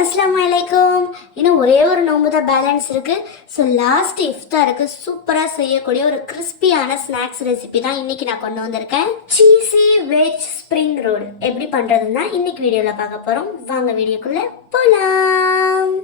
அஸ்ஸலாமுஅலைக்கும். இன்னும் ஒரே ஒரு நோம்பு தான் பேலன்ஸ் இருக்குது. ஸோ லாஸ்ட் இஃப்தாருக்கு சூப்பராக செய்யக்கூடிய ஒரு கிறிஸ்பியான ஸ்நாக்ஸ் ரெசிபி தான் இன்றைக்கி நான் கொண்டு வந்திருக்கேன். சீஸி வெஜ் ஸ்ப்ரிங் ரோல் எப்படி பண்ணுறதுன்னா இன்றைக்கி வீடியோவில் பார்க்க போகிறோம். வாங்க வீடியோக்குள்ளே போகலாம்.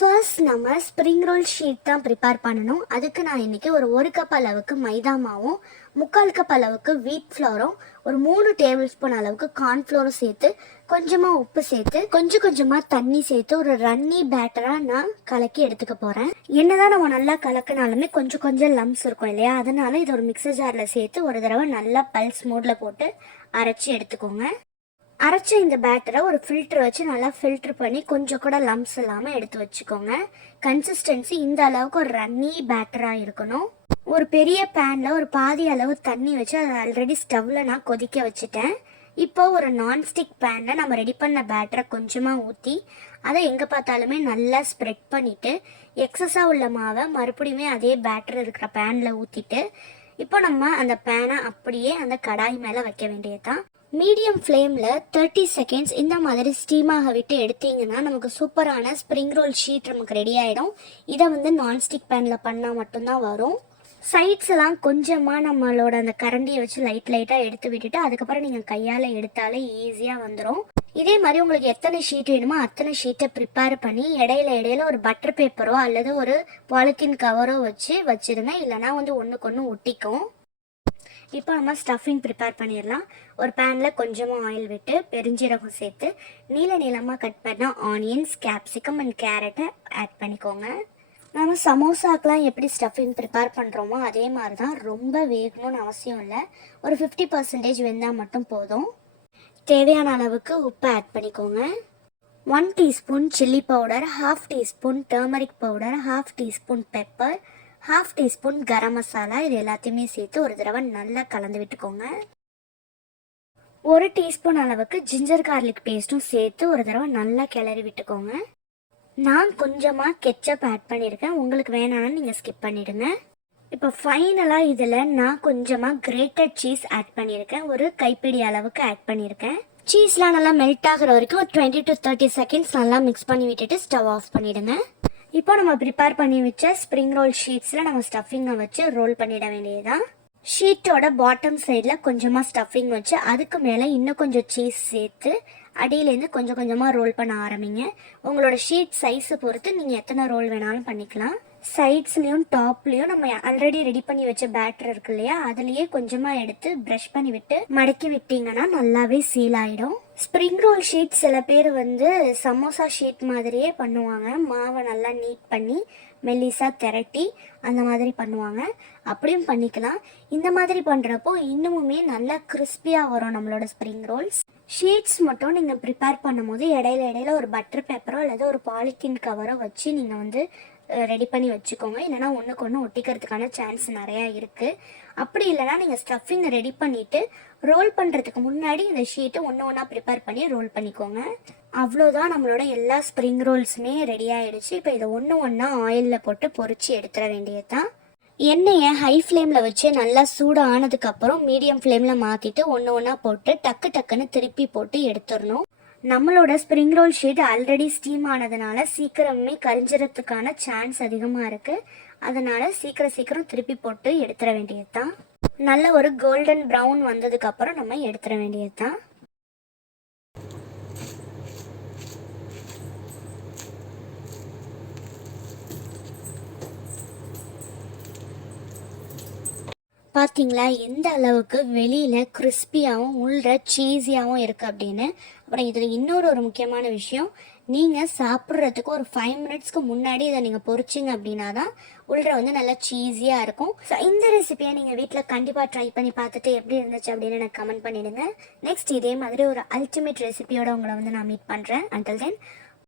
ஃபர்ஸ்ட் நம்ம ஸ்ப்ரிங் ரோல் ஷீட் தான் ப்ரிப்பேர் பண்ணணும். அதுக்கு நான் இன்றைக்கி ஒரு கப் அளவுக்கு மைதா மாவும் 3/4 கப் அளவுக்கு வீட் ஃப்ளோரும் ஒரு 3 டேபிள் ஸ்பூன் அளவுக்கு கார்ன்ஃப்ளோரும் சேர்த்து கொஞ்சமாக உப்பு சேர்த்து கொஞ்சமாக தண்ணி சேர்த்து ஒரு ரன்னி பேட்டராக நான் கலக்கி எடுத்துக்க போகிறேன். என்னதான் நம்ம நல்லா கலக்கினாலுமே கொஞ்சம் லம்ஸ் இருக்கும் இல்லையா, அதனால இதை ஒரு மிக்சர் ஜாரில் சேர்த்து ஒரு தடவை நல்லா பல்ஸ் மோடில் போட்டு அரைச்சி எடுத்துக்கோங்க. அரைச்ச இந்த பேட்டரை ஒரு ஃபில்டர் வச்சு நல்லா ஃபில்டர் பண்ணி கொஞ்சம் கூட லம்ஸ் இல்லாமல் எடுத்து வச்சுக்கோங்க. கன்சிஸ்டன்சி இந்த அளவுக்கு ஒரு ரன்னி பேட்டராக இருக்கணும். ஒரு பெரிய பேனில் ஒரு பாதி அளவு தண்ணி வச்சு அதை ஆல்ரெடி ஸ்டவ்வில் நான் கொதிக்க வச்சுட்டேன். இப்போது ஒரு நான்ஸ்டிக் பேனில் நம்ம ரெடி பண்ண பேட்டரை கொஞ்சமாக ஊற்றி அதை எங்கே பார்த்தாலுமே நல்லா ஸ்ப்ரெட் பண்ணிவிட்டு எக்ஸஸாக உள்ள மாவை மறுபடியுமே அதே பேட்டர் இருக்கிற பேனில் ஊற்றிட்டு இப்போ நம்ம அந்த பேனை அப்படியே அந்த கடாய் மேலே வைக்க வேண்டியது தான். மீடியம் ஃப்ளேமில் 30 செகண்ட்ஸ் இந்த மாதிரி ஸ்டீமாக விட்டு எடுத்தீங்கன்னா நமக்கு சூப்பரான ஸ்ப்ரிங் ரோல் ஷீட் நமக்கு ரெடி ஆகிடும். இதை நான்ஸ்டிக் பேனில் பண்ணால் மட்டும்தான் வரும். சைட்ஸ் எல்லாம் கொஞ்சமாக நம்மளோட அந்த கரண்டியை வச்சு லைட்டாக எடுத்து விட்டுட்டு அதுக்கப்புறம் நீங்கள் கையால் எடுத்தாலே ஈஸியாக வந்துடும். இதே மாதிரி உங்களுக்கு எத்தனை ஷீட் வேணுமோ அத்தனை ஷீட்டை ப்ரிப்பேர் பண்ணி இடையில ஒரு பட்டர் பேப்பரோ அல்லது ஒரு பாலித்தீன் கவரோ வச்சுருங்க. இல்லைனா ஒன்றுக்கு ஒன்று ஒட்டிக்கும். இப்போ நம்ம ஸ்டஃபிங் ப்ரிப்பேர் பண்ணிடலாம். ஒரு பேனில் கொஞ்சமாக ஆயில் விட்டு பெருஞ்சீரகம் சேர்த்து நீளமாக கட் பண்ண ஆனியன்ஸ், கேப்சிகம் அண்ட் கேரட்டை ஆட் பண்ணிக்கோங்க. நம்ம சமோசாக்கெலாம் எப்படி ஸ்டஃபிங் ப்ரிப்பேர் பண்ணுறோமோ அதே மாதிரி தான். ரொம்ப வேகணும்னு அவசியம் இல்லை. ஒரு 50% வெந்தால் மட்டும் போதும். தேவையான அளவுக்கு உப்பு ஆட் பண்ணிக்கோங்க. 1 teaspoon chilli powder, 1/2 teaspoon turmeric powder, 1/2 teaspoon pepper, 1/2 teaspoon garam masala, இது எல்லாத்தையுமே சேர்த்து ஒரு தடவை நல்லா கலந்து விட்டுக்கோங்க. 1 டீஸ்பூன் அளவுக்கு ஜிஞ்சர் கார்லிக் பேஸ்ட்டும் சேர்த்து ஒரு தடவை நல்லா கிளறி விட்டுக்கோங்க. நான் கொஞ்சமாக கெச்சப் ஆட் பண்ணியிருக்கேன். உங்களுக்கு வேணாம்னு நீங்கள் ஸ்கிப் பண்ணிவிடுங்க. இப்போ ஃபைனலாக இதில் நான் கொஞ்சமாக கிரேட்டட் சீஸ் ஆட் பண்ணியிருக்கேன். ஒரு கைப்பிடி அளவுக்கு ஆட் பண்ணியிருக்கேன். சீஸ்லாம் நல்லா மெல்ட் ஆகிற வரைக்கும் ஒரு 20 to 30 செகண்ட்ஸ் நல்லா மிக்ஸ் பண்ணி விட்டுட்டு ஸ்டவ் ஆஃப் பண்ணிவிடுங்க. இப்போ நம்ம ப்ரிப்பேர் பண்ணி வச்ச ஸ்ப்ரிங் ரோல் ஷீட்ஸில் நம்ம ஸ்டஃபிங்கை வச்சு ரோல் பண்ணிட வேண்டியதுதான். ஷீட்டோட பாட்டம் சைடில் கொஞ்சமாக ஸ்டஃபிங் வச்சு அதுக்கு மேலே இன்னும் கொஞ்சம் சீஸ் சேர்த்து அடியிலேருந்து கொஞ்சமாக ரோல் பண்ண ஆரம்பிங்க. உங்களோட ஷீட் சைஸை பொறுத்து நீங்கள் எத்தனை ரோல் வேணாலும் பண்ணிக்கலாம். சைட்ஸ்லேயும் டாப்லேயும் நம்ம ஆல்ரெடி ரெடி பண்ணி வச்ச பேட்டர் இருக்கு இல்லையா, அதுலேயே கொஞ்சமாக எடுத்து ப்ரஷ் பண்ணி விட்டு மடக்கி விட்டிங்கன்னா நல்லாவே சீல் ஆகிடும். ஸ்ப்ரிங் ரோல் ஷீட் சில பேர் சமோசா ஷீட் மாதிரியே பண்ணுவாங்க. மாவை நல்லா நீட் பண்ணி மெல்லிஸாக திரட்டி அந்த மாதிரி பண்ணுவாங்க. அப்படியும் பண்ணிக்கலாம். இந்த மாதிரி பண்ணுறப்போ இன்னுமுமே நல்லா கிறிஸ்பியாக வரும் நம்மளோட ஸ்ப்ரிங் ரோல்ஸ். ஷீட்ஸ் மட்டும் நீங்கள் ப்ரிப்பேர் பண்ணும்போது இடையில ஒரு பட்டர் பேப்பரோ அல்லது ஒரு பாலித்தீன் கவரோ வச்சு நீங்கள் ரெடி பண்ணி வச்சுக்கோங்க. இல்லைனா ஒன்றுக்கு ஒன்று ஒட்டிக்கிறதுக்கான சான்ஸ் நிறையா இருக்குது. அப்படி இல்லைனா நீங்கள் ஸ்டஃபிங்கை ரெடி பண்ணிவிட்டு ரோல் பண்ணுறதுக்கு முன்னாடி இந்த ஷீட்டை ஒன்றா ப்ரிப்பேர் பண்ணி ரோல் பண்ணிக்கோங்க. அவ்வளோதான், நம்மளோட எல்லா ஸ்ப்ரிங் ரோல்ஸுமே ரெடி ஆகிடுச்சு. இப்போ இதை ஒன்றா ஆயிலில் போட்டு பொரிச்சு எடுத்துட வேண்டியது தான். எண்ணெயை ஹை ஃப்ளேமில் வச்சு நல்லா சூடாக ஆனதுக்கப்புறம் மீடியம் ஃப்ளேமில் மாற்றிட்டு ஒன்றா போட்டு டக்குன்னு திருப்பி போட்டு எடுத்துடணும். நம்மளோட spring roll sheet already steam ஆனதுனால சீக்கிரமே கரிஞ்சிறதுக்கான சான்ஸ் அதிகமாக இருக்குது. அதனால் சீக்கிரம் திருப்பி போட்டு எடுத்துட வேண்டியது தான். நல்ல ஒரு கோல்டன் ப்ரௌன் வந்ததுக்கப்புறம் நம்ம எடுத்துட வேண்டியது தான். பார்த்தீங்களா எந்த அளவுக்கு வெளியில் கிறிஸ்பியாகவும் உள்ள சீஸியாகவும் இருக்குது அப்படின்னு. அப்புறம் இதில் இன்னொரு முக்கியமான விஷயம், நீங்கள் சாப்பிட்றதுக்கு ஒரு 5 மினிட்ஸ்க்கு முன்னாடி இதை நீங்கள் பொரிச்சிங்க அப்படின்னா தான் உள்ள நல்லா சீஸியாக இருக்கும். ஸோ இந்த ரெசிபியை நீங்கள் வீட்டில் கண்டிப்பாக ட்ரை பண்ணி பார்த்துட்டு எப்படி இருந்துச்சு அப்படின்னு எனக்கு கமெண்ட் பண்ணிவிடுங்க. நெக்ஸ்ட் இதே மாதிரி ஒரு அல்டிமேட் ரெசிபியோட உங்களை நான் மீட் பண்ணுறேன். Until then